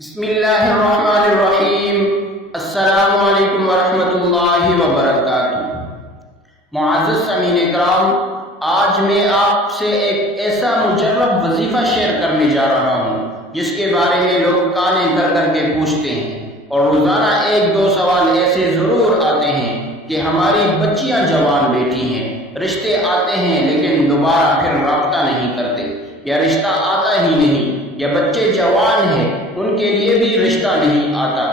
بسم اللہ الرحمن الرحیم۔ السلام علیکم ورحمۃ اللہ وبرکاتہ۔ معزز سامعین اکرام، آج میں آپ سے ایک ایسا مجرب وظیفہ شیئر کرنے جا رہا ہوں جس کے بارے میں لوگ کانے کر کر کے پوچھتے ہیں، اور روزانہ ایک دو سوال ایسے ضرور آتے ہیں کہ ہماری بچیاں جوان بیٹی ہیں، رشتے آتے ہیں لیکن دوبارہ پھر رابطہ نہیں کرتے، یا رشتہ آتا ہی نہیں، یا بچے جوان ہیں ان کے لیے بھی رشتہ نہیں آتا،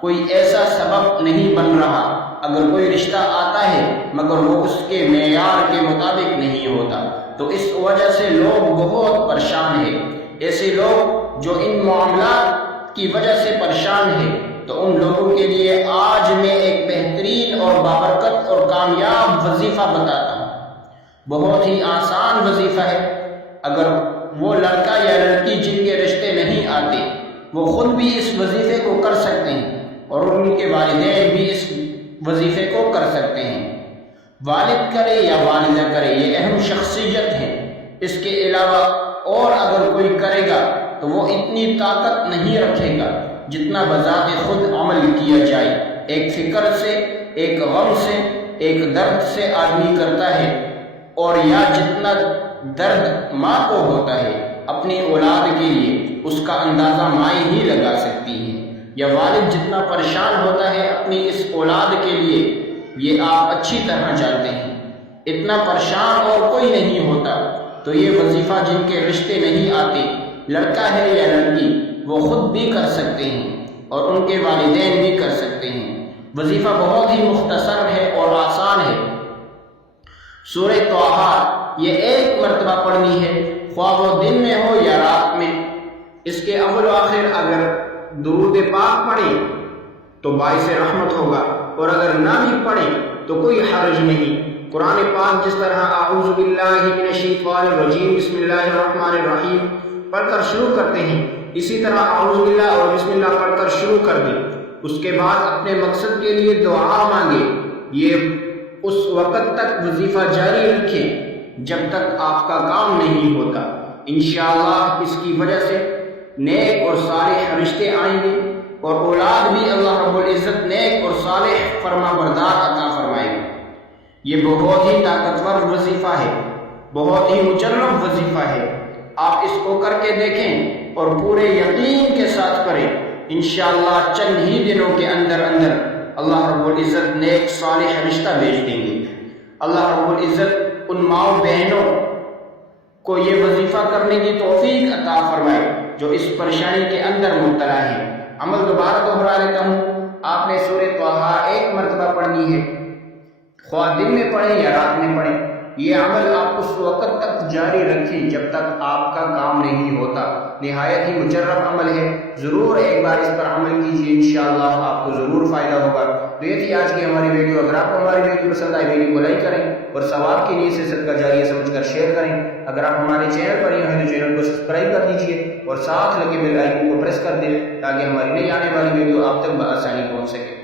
کوئی ایسا سبب نہیں بن رہا، اگر کوئی رشتہ آتا ہے مگر وہ اس کے معیار کے مطابق نہیں ہوتا، تو اس وجہ سے لوگ بہت پریشان ہیں۔ ایسے لوگ جو ان معاملات کی وجہ سے پریشان ہیں، تو ان لوگوں کے لیے آج میں ایک بہترین اور بابرکت اور کامیاب وظیفہ بتاتا ہوں۔ بہت ہی آسان وظیفہ ہے۔ اگر وہ لڑکا یا لڑکی جن کے رشتے نہیں آتے وہ خود بھی اس وظیفے کو کر سکتے ہیں، اور ان کے والدین بھی اس وظیفے کو کر سکتے ہیں۔ والد کرے یا والدہ کرے، یہ اہم شخصیت ہے۔ اس کے علاوہ اور اگر کوئی کرے گا تو وہ اتنی طاقت نہیں رکھے گا جتنا بذات خود عمل کیا جائے۔ ایک فکر سے، ایک غم سے، ایک درد سے آدمی کرتا ہے، اور یا جتنا درد ماں کو ہوتا ہے اپنی اولاد کے لیے، اس کا اندازہ مائیں ہی لگا سکتی ہیں، یا والد جتنا پریشان ہوتا ہے اپنی اس اولاد کے لیے، یہ آپ اچھی طرح جانتے ہیں۔ اتنا پریشان اور کوئی نہیں ہوتا۔ تو یہ وظیفہ جن کے رشتے نہیں آتے، لڑکا ہے یا لڑکی، وہ خود بھی کر سکتے ہیں اور ان کے والدین بھی کر سکتے ہیں۔ وظیفہ بہت ہی مختصر ہے اور آسان ہے۔ سورہ طٰہٰ یہ ایک مرتبہ پڑھنی ہے، خواہ وہ دن میں ہو یا رات میں۔ اس کے اول و آخر اگر درود پاک پڑھیں تو باعث رحمت ہوگا، اور اگر نہ بھی پڑھیں تو کوئی حرج نہیں۔ قرآن پاک جس طرح اعوذ باللہ من الشیطان الرجیم بسم اللہ الرحمن الرحیم پڑھ کر شروع کرتے ہیں، اسی طرح اعوذ باللہ اور بسم اللہ پڑھ کر شروع کر دیں۔ اس کے بعد اپنے مقصد کے لیے دعا مانگے۔ یہ اس وقت تک وظیفہ جاری رکھیں جب تک آپ کا کام نہیں ہوتا۔ انشاءاللہ اس کی وجہ سے نیک اور صالح رشتے آئیں گے، اور اولاد بھی اللہ رب العزت نیک اور صالح فرما بردار عطا فرمائے گا۔ یہ بہت ہی طاقتور وظیفہ ہے، بہت ہی مجرب وظیفہ ہے۔ آپ اس کو کر کے دیکھیں اور پورے یقین کے ساتھ کریں، انشاءاللہ چند ہی دنوں کے اندر اندر اللہ رب العزت نیک صالح رشتہ بھیج دیں گے۔ اللہ رب العزت ان ماؤں بہنوں کو یہ وظیفہ کرنے کی توفیق عطا فرمائے جو اس پریشانی کے اندر مبتلا ہے۔ عمل دوبارہ دہرا لیتا ہوں، آپ نے سورہ طٰہٰ ایک مرتبہ پڑھنی ہے، خواہ دن میں پڑھیں یا رات میں پڑھیں۔ یہ عمل آپ اس وقت تک جاری رکھیں جب تک آپ کا کام نہیں ہوتا۔ نہایت ہی مجرب عمل ہے، ضرور ایک بار اس پر عمل کیجیے، انشاءاللہ آپ کو ضرور فائدہ ہوگا۔ تو یہ تھی آج کی ہماری ویڈیو۔ اگر آپ کو ہماری ویڈیو پسند آئی، ویڈیو کو لائک کریں اور ثواب کی نیت سے صدقہ جاریہ سمجھ کر شیئر کریں۔ اگر آپ ہمارے چینل پر ہیں تو چینل کو سبسکرائب کر دیجیے اور ساتھ لگے بیل آئیکن کو پریس کر دیں تاکہ ہماری نئی آنے والی ویڈیو آپ تک بآسانی پہنچ سکے۔